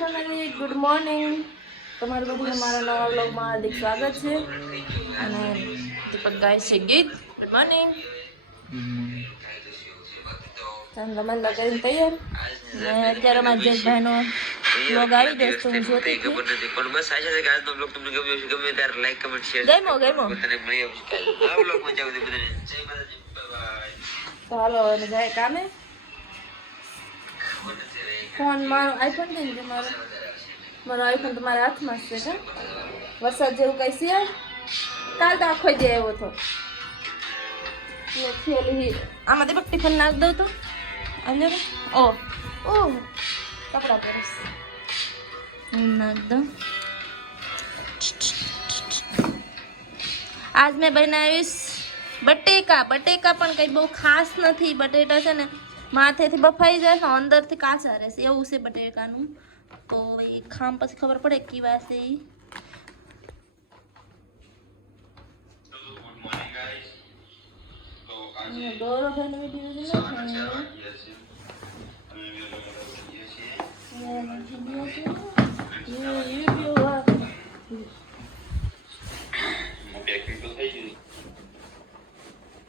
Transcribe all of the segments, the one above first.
Family, good morning. તમારું બધું મારા નવા વ્લોગમાં હાર્દિક સ્વાગત છે. અને દીપક ગાય છે ગીત. Good morning. રમત કરીને તૈયાર ને અત્યારે મારા જેઠભાઈનો વ્લોગ આવી જશે તો હું જોતી હતી. પણ બસ આશા છે કે આજનો વ્લોગ તમને ગમ્યો હશે. ગમે ત્યારે લાઈક કમેન્ટ શેર ગમ્યો બધાને મળી આવશે. આ વ્લોગમાં જાવ બધાને જય માતાજી, બાય. તો હાલો હવે જાય કામે. ફોન મારો આઈફોન છે ને મારો આઈફોન તો મારા હાથમાં જ છે. વરસાદ જેવું કઈ છે કાલ તો આખો દે આવ્યો હતો. આમાં દીપક ટિફિન નાખ દઉં તો અંદર ઓ કપડા પહેરીશ નાખ દઉં. આજ મેં બનાવીશ બટેકા પણ કંઈ બહુ ખાસ નથી. બટેટા છે ને માથેથી બફાઈ જાય છે, અંદરથી કાચા રહેશે એવું છે બટેકાનું. તો એ ખામ પછી ખબર પડે કેવા છે એ. દોરો થઈને વિડીયો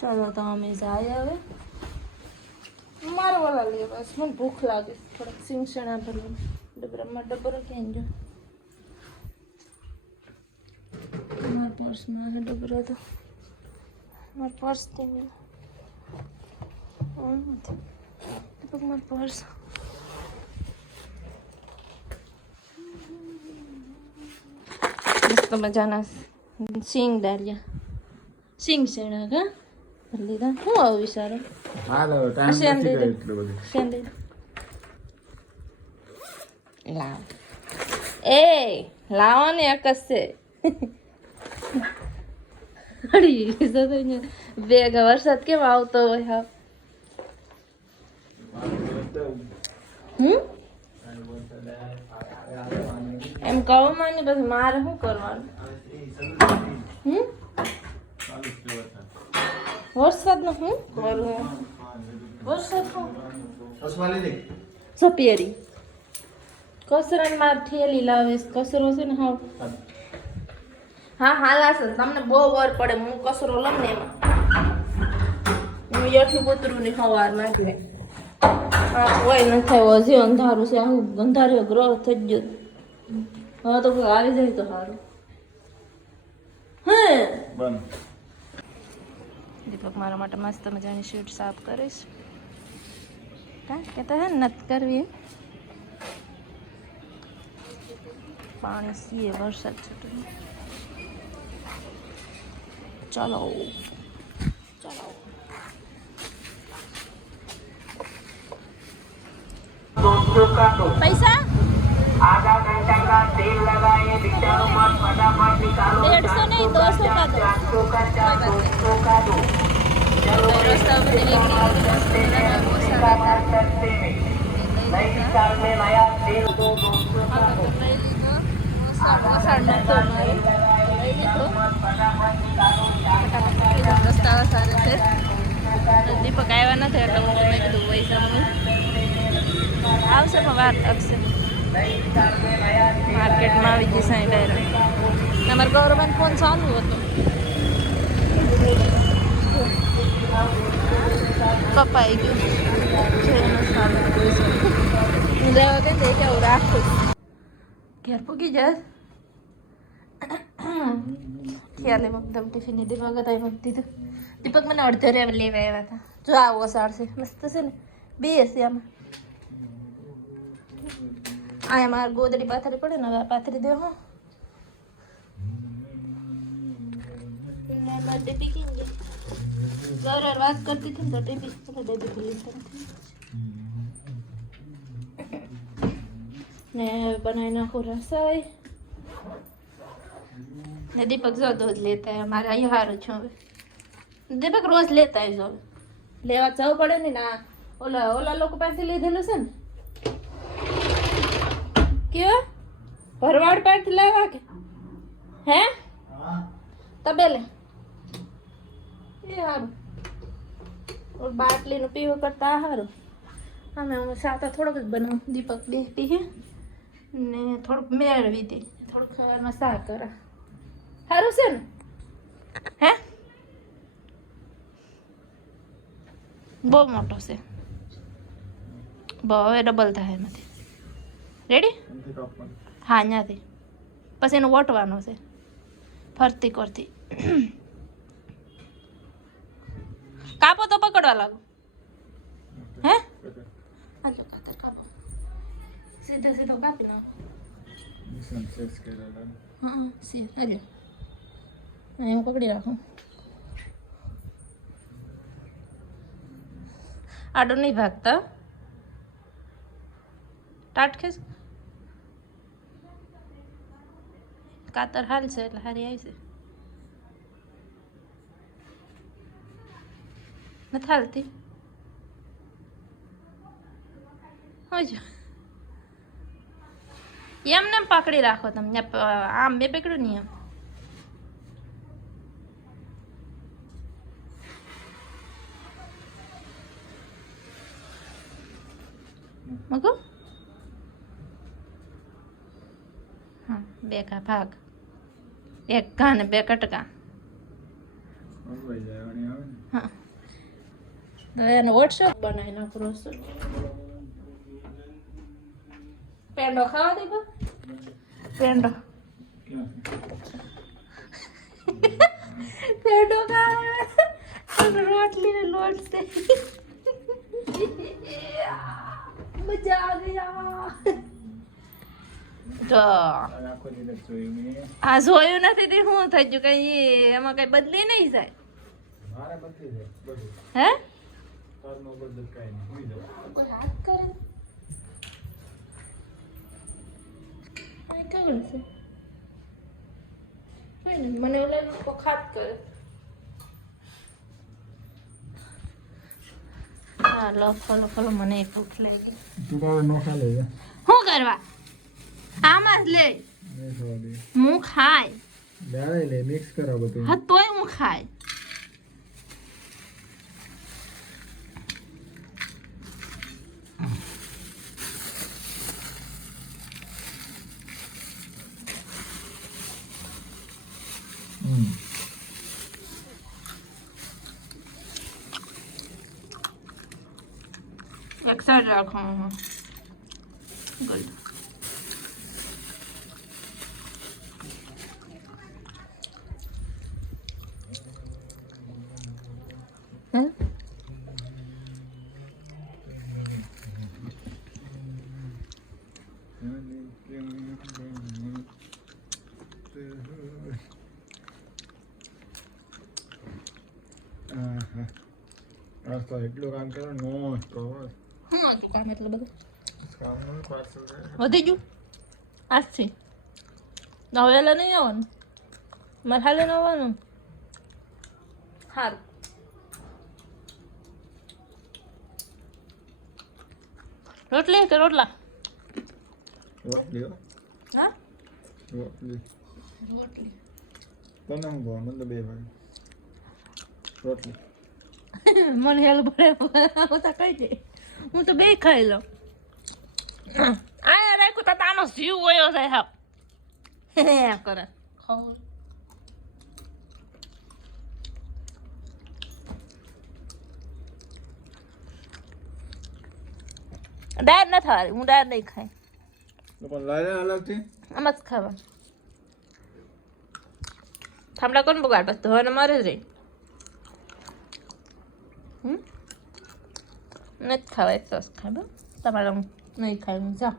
ચાલો તો અમે જાય હવે મારો વાલા લઈએ. બસ મને ભૂખ લાગે થોડાક સિંગસણા ભરવા ડબરામાં ડબરો ક્યાં જો મારા પર્સમાં ડબરો તો મારા પર્સ ત્યાં મારું પર્સ મસ્ત મજાના સિંગ ડાળિયા સિંગ શેણા કા લીધા. શું આવું વિચારો લાવ એ લાવો ને અકસે બેગ વરસાદ કેમ આવતો હોય. હા એમ કહો માની પછી મારે શું કરવાનું? વરસાદ નું શું કરવું? વરસાદ સપિયરી કસરા માં ઠેલી લાવે કસરો છે ને. હા હાલાશે તમને બહુ વાર પડે. હું કસરો લઉં ને એમાં હું યઠું પુતરું ની હવાર નાખી કોઈ ન થાય. હજી અંધારું છે. આવું અંધારું ગ્રહ થઈ ગયો. હવે તો કોઈ આવી જાય તો સારું. હે દીપક મારા માટે મસ્ત મજાની શીટ સાફ કરીશ. કહેતા હે નથી કરવી. પાણી સીએ વરસાદ છૂટે. ચલો પૈસા आधा घंटा का तेल लगाए विचारों मत फटाफट निकालो. 150 नहीं 200 का दो. 200 का दो. चलो रास्ते में नई साल में नया तेल दो 200 का दो. आधा घंटा का तेल लगाए विचारों मत फटाफट निकालो. रस्ता सारे थे. દીપક આવ્યા નથી એટલે હું મેં કીધું પૈસા આવશે પણ વાર લાગશે. માર્કેટમાં આવી જશે ડાયરેક્ટ. તમારા ગૌરવભાઈ ફોન ચાલુ હતો. કપાઈ ગયું હું જવા કે કેવું રાખું ઘેર પૂગી જાય. ખ્યાલ એકદમ ટિફિન દીપક હતા એમ દીધું. દીપક મને અડધો લેવા આવ્યા હતા. જો આવો સારશે મસ્ત છે ને. બે હશે આમાં. આ મારે ગોદડી પાથરી પડે ને હવે પાથરી દે. હો ડેબી કેમ ગઈ ગૌરવ વાત કરતી હતી ને તો ડેબી ડેબી ને બનાવી નાખું રસોઈ. ને દીપક જો દૂધ લેતા હોય. મારે અહીંયા સારું છું હવે. દીપક રોજ લેતા હોય. જો લેવા જવું પડે ને ના ઓલા લોકો પાસે લીધેલું છે ને. क्यों भरवाड़ पैठ लेवा के हैं तबेले ये हारू और बाटली नु पीवा करता हारू हमें हम साथ थोड़ा कुछ बनाओ. दीपक दे पी है ને થોડુંક મેળવી દે, થોડુંક સવારમાં શાક કરા. સારું છે ને? હે બહુ મોટો છે, બહુ હવે ડબલ થાય એમાંથી. રેડી? હા, ત્યાંથી પછી એનું વટવાનો છે ફરતી કરતી. કાપો તો પકડવા લાગો. હે હાલો કાતર કાપો, સીધો સીધો કાપી નાખો. હા સીધો હાલો, હું પકડી રાખું. આડો નહીં ભાગતા, ટાટ ખેંચ. કાતર હાલ છે એટલે હારી આવી છે. નથી હાલતી હજુ. એમને પકડી રાખો તમે, આમ બે પકડ્યું નહીં એમ. મગો હા, બે કા ભાગ, એક ઘા ને બે કટકા. હા, હવે એનો વોટ્સઅપ બનાવી નાખો. પેંડો ખાવા દે બા, પેંડો પેંડો ખાવા, રોટલી ને લોટ છે. મજા આ ગયા. તો આ જોયું નથી તે શું થઈ ગયું? કઈ એમાં કઈ બદલી નહીં જાય? હે કોઈ હાથ કરે કઈ છે? કોઈ ને મને ઓલા લોકો ખાત કરે. હા લો ફોલો ફોલો, મને ભૂખ લાગી. તું કાવે નો ખા લે. શું કરવા? આમાં જ લે. હું ખાય. દાળે લે, મિક્સ કરા બધું. હા તોય હું ખાય. એક સાઈડ રાખો. ગુડ. આ તો એટલું કામ કરે નો સ્ટોર. હા તું કામ એટલે બધું કામનું પાર્સલ વધી ગયું આજથી. નવેલા નહીં આવવાનું, મારે હાલે ન આવવાનું. સારું. રોટલી કે રોટલા? રોટલી. હા રોટલી. રોટલી. તને હું ભાવ? મને તો બે ભાઈ રોટલી. મને હેલ ભરે બધા ખાઈ જાય, હું તો બે ખાઈ લઉં. આ રાખ્યું તો આનો જીવ વયો જાય. હા કરે ખાવું. દાળ નથી ખાવાની, હું દાળ નહીં ખાય. પણ લારે અલગથી આમ જ ખાવા. થાંભલા કોણ બગાડ? બસ ધોવાને મારે જ રહી. નથી ખાવા, એક સરસ ખાય. બસ તમારે નહીં ખાય, હું જા.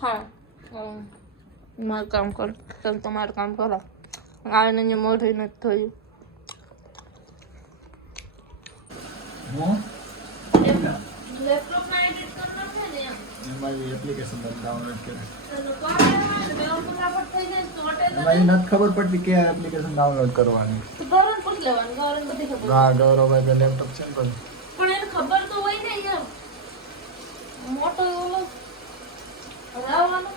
હા મારું કામ કરો, તમે તમારું કામ કરો. આને અહીંયા મોઢું નથી થયું. લેપટોપમાં એડિટ કરવાનું છે ને એમાં એપ્લિકેશન ડાઉનલોડ કરે. ફટાફટ થઈ જાય તો એમાં એ નથી ખબર પડતી કે એપ્લિકેશન ડાઉનલોડ કરવાની. ગૌરવ પૂછી લેવાનું, ગૌરવ બધી ખબર. હા ગૌરવભાઈ તો લેપટોપ છે ને પણ પણ એને ખબર તો હોય ને યાર, મોટો ઓલો રાવવાનો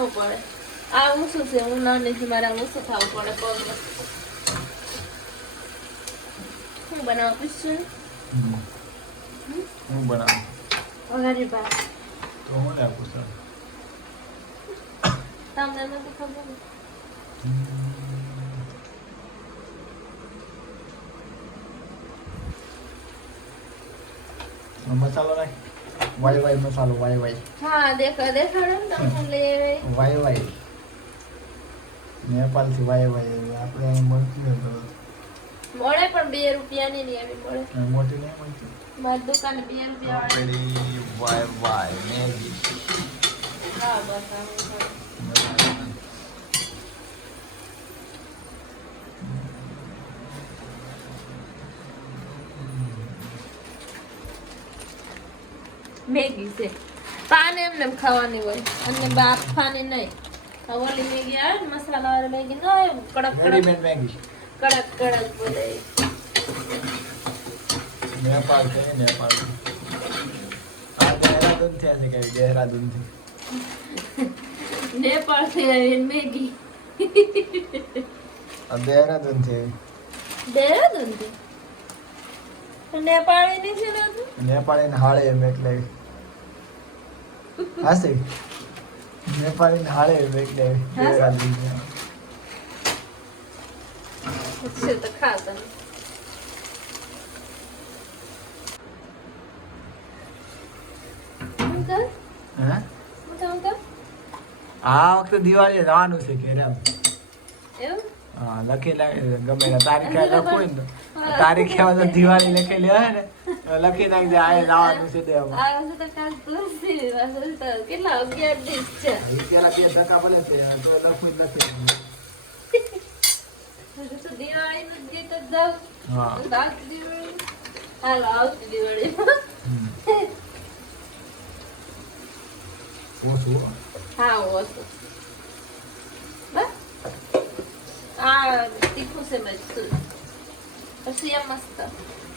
ન પડે. આ ઊંચું છે, હું નાની થી મારે ઊંચું થવું પડે પગમાં. હું બનાવું પૂછશું હું બનાવું વઘારી ભાત. તો હું ને આપું સર તમને નથી ખબર ને? મસાલો નાખ વાય મસાલો વાય હા દેખાડો ને તમને લે વાય નેપાળ થી વાય આપણે અહીં મળતી ને તો મળે પણ 2 રૂપિયાની નહીં આવી મળે. મોટી નહીં મળતી મારી દુકાને 2 રૂપિયા વાળી. પેલી વાય મેગી હા બસ આવું. મેગી છે પાને એમને એમ ખાવાની હોય અને બાફાની નહીં. ઓલી મેગી આવે ને મસાલા વાળી મેગી ન હોય કડક રેડીમેડ મેગી કડક બોલે. નેપાળ છે નેપાળ આ દેહરાદૂન થી છે કે દેહરાદૂન થી નેપાળ થી આવી મેગી. આ દેહરાદૂન થી દેહરાદૂન થી નેપાળી ની છે ને તું? નેપાળી હાળે એમ એટલે હાસી નેપાળી હાળે એમ એટલે દેહરાદૂન થી છે તો ખા તમે. અંકલ હે અંકલ આ વખતે દિવાળી જવાનું છે કે રેમ એવું હા લખી લાગે ગમે તે તારીખે લખવું ને તો તારીખે હવે તો દિવાળી લખેલી હોય ને તો લખી નાખજે આ જવાનું છે દેવા આ વખતે તો કાલ તુલસી વાસણ તો કેટલા 11 દિવસ છે. પેલા 2 ધક્કા ભલે છે તો લખવું જ નથી હજુ તો દિવાળી નું ગીત જ જાવ. હા આવતી દિવાળી હાલો આવતી દિવાળી ઓછું હા ઓછું બસ આ તીખું છે મસ્ત. પછી એમ મસ્ત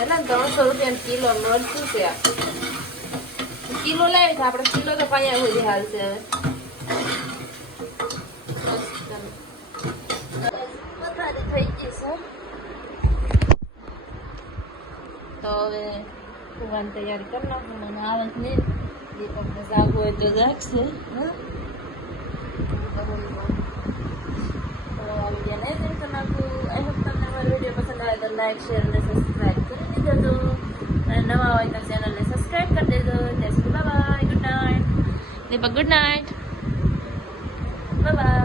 એટલે 300 રૂપિયા કિલો મરચું છે. આ કિલો લાવી છે આપણે કિલો તો 50 સુધી હાલ છે હવે. પથારી થઈ ગઈ છે તો હવે સુવાની તૈયારી કરી નાખું. મને આવે જ નહીં. દીપકને જાગવું હોય તો જાગશે. હા આઈ હોપ તમને મારો વિડીયો પસંદ આવે તો લાઈક શેર અને સબસ્ક્રાઈબ કરી દેજો. અને નવા હોય તો ચેનલને સબસ્ક્રાઈબ કરી દેજો. ત્યાં સુધી બાય બાય ગુડ નાઇટ. દીપક ગુડ નાઇટ બાય બાય.